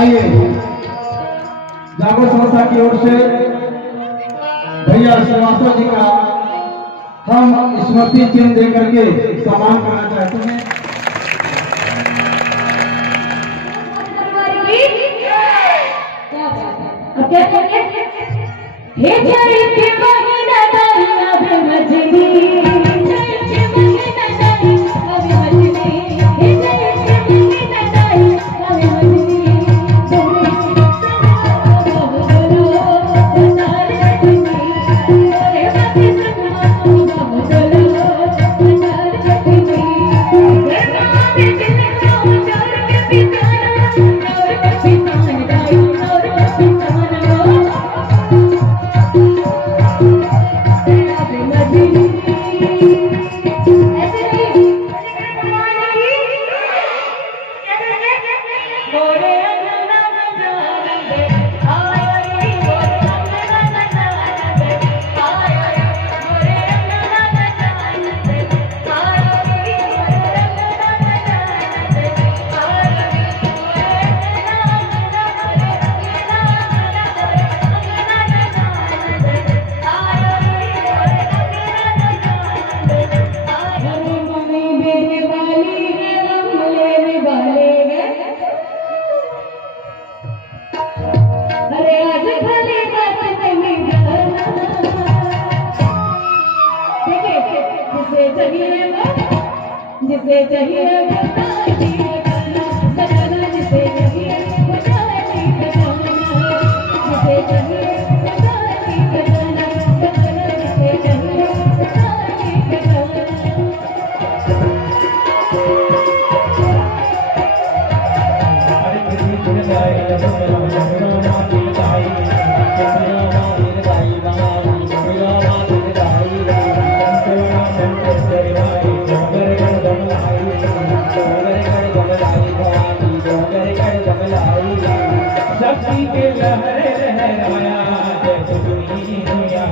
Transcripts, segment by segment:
आइए जागो संस्था की ओर से भैया श्रीवास्तव जी का हम स्मृति चिन्ह दे करके सम्मान करना चाहते हैं। जिसे चाहिए शक्ति के लहरे लहराया जय दुनिया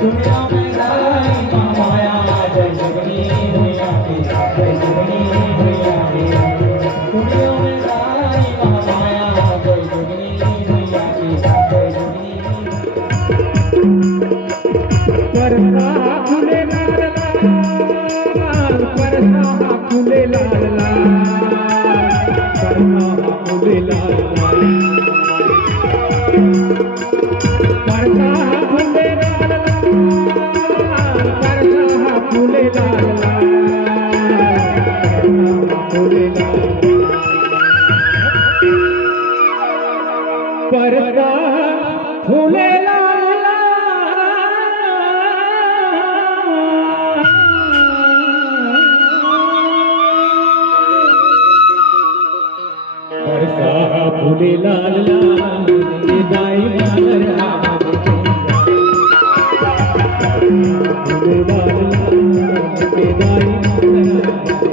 दुनिया में लाई माया जय दुनिया जय दुनिया दुनिया में लाई माया जय दुनिया परसा फूले लाल लाल परसा फूले लाल लाल फूले लाल परसा फूले लाल परसा फूले लाल फूले लाल परसा फूले लाल परसा फूले लाल लाल दाई लाल राम फूले लाल लाल दाई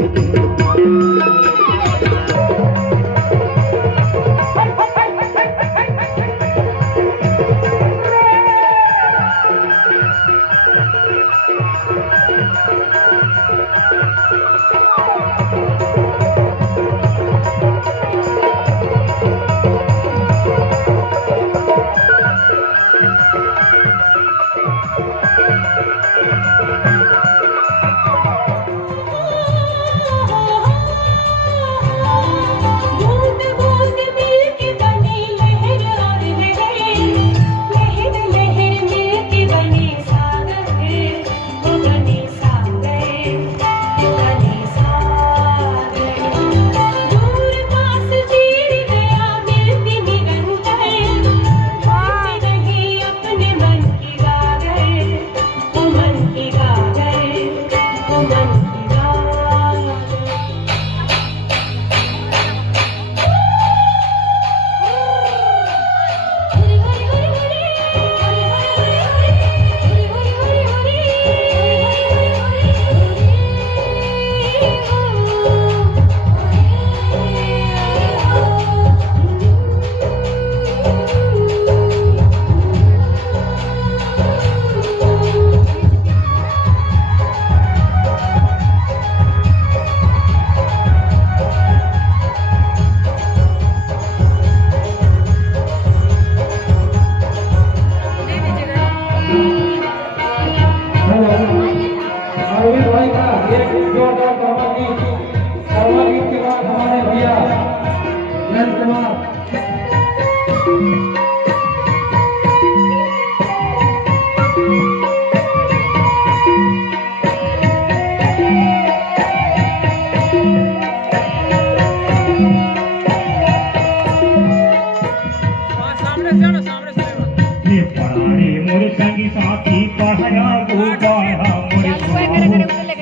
ये पढ़ाई मोर संगी साथी पढ़ाया वो पढ़ा मोर सुहाओ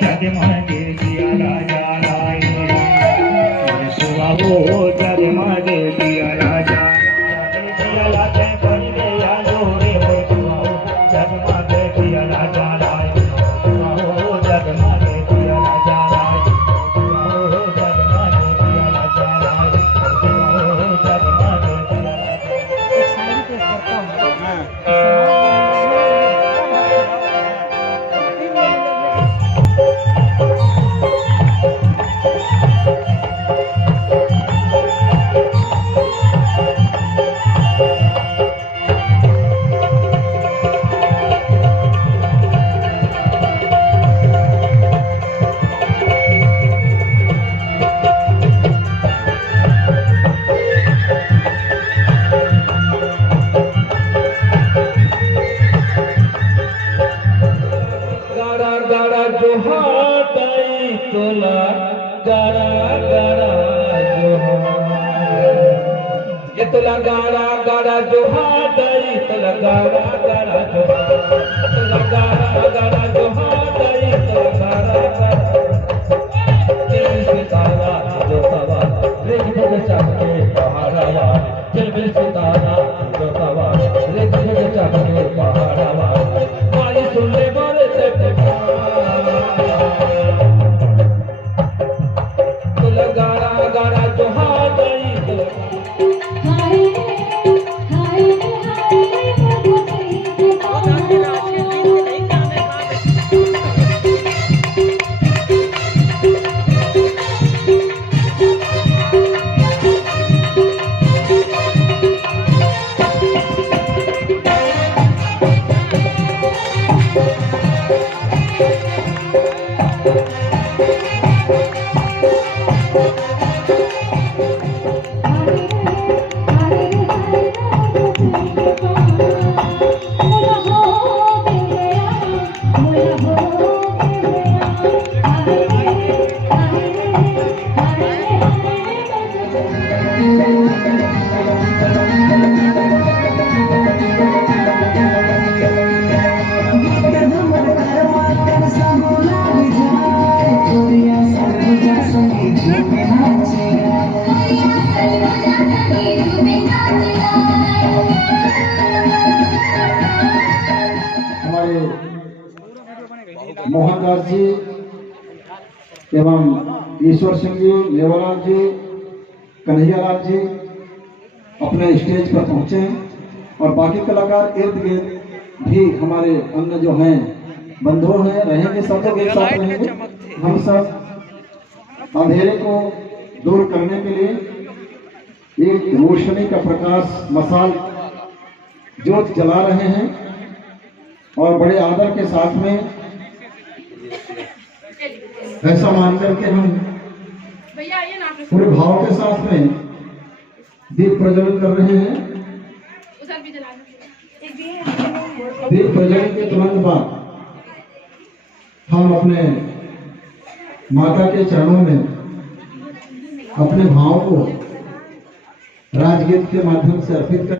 जग मांगे दिया राजा लाए मोर सुहाओ जग मांगे दिया राजा दिया राजा बन गया जोरे मोर सुहाओ जग मांगे दिया राजा लाए सुहाओ जग मांगे दिया राजा लाए सुहाओ जग मांगे दिया राजा लाए सुहाओ जग मांगे दिया राजा गाड़ा गाड़ा जो हाथाई तोला गाड़ा गाड़ा जो ये तोला गाड़ा गाड़ा जो हाथाई तोला गाड़ा गाड़ा जो तोला गाड़ा गाड़ा जो हाथाई तोला गाड़ा गाड़ा दिल से तारा जो तवा रेख भग चाहते पहाड़ावा दिल से तारा जो तवा रेख भग चाहते पहाड़ावा माई सुन ले मोरे से गाड़ा गाड़ा जो हाथाई हाय हाय हमारे मोहनदास जी एवं ईश्वर सिंह जी, लेवलाल जी, कन्हैयालाल जी अपने स्टेज पर पहुंचे हैं और बाकी कलाकार इर्द गिर्द भी हमारे अन्य जो हैं बंधु हैं रहेंगे, सब लोग एक साथ रहेंगे। हम सब अंधेरे को दूर करने के लिए एक रोशनी का प्रकाश मसाल ज्योत जला रहे हैं और बड़े आदर के साथ में ऐसा मान करके हम पूरे भाव के साथ में दीप प्रज्वलन कर रहे हैं। दीप प्रज्वलन के तुरंत बाद हम अपने माता के चरणों में अपने भाव को राजगीत के माध्यम से अर्पित कर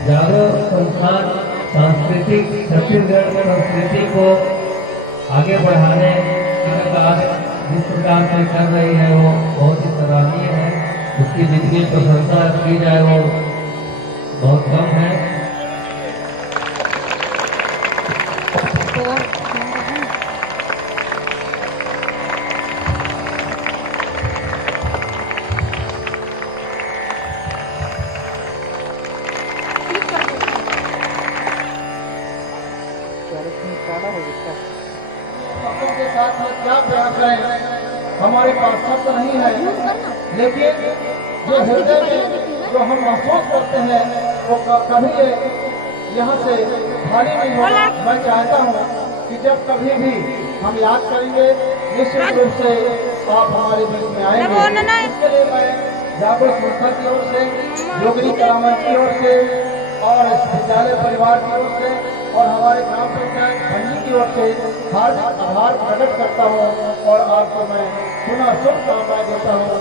जागरूक संस्थान सांस्कृतिक छत्तीसगढ़ संस्कृति को आगे बढ़ाने का कार्य जिस प्रकार से कर रही है वो बहुत ही सराहनीय है। उसकी जितनी प्रशंसा की जाए वो बहुत कम है। शब्दों के साथ में क्या बयान करें, हमारे पास शब्द नहीं है, लेकिन जो हृदय में जो हम महसूस करते हैं वो कभी यहाँ से खाली नहीं होगा। मैं चाहता हूँ कि जब कभी भी हम याद करेंगे निश्चित रूप से आप हमारे बीच में आएंगे। इसके लिए मैं जागरूक संस्था की ओर से, योगिनी करामत की ओर से और इस विद्यालय परिवार की ओर से और हमारे ग्राम पंचायत भंडी की ओर से हार्दिक आभार प्रकट करता हूँ और आपको मैं पुनः शुभकामनाएं देता हूँ।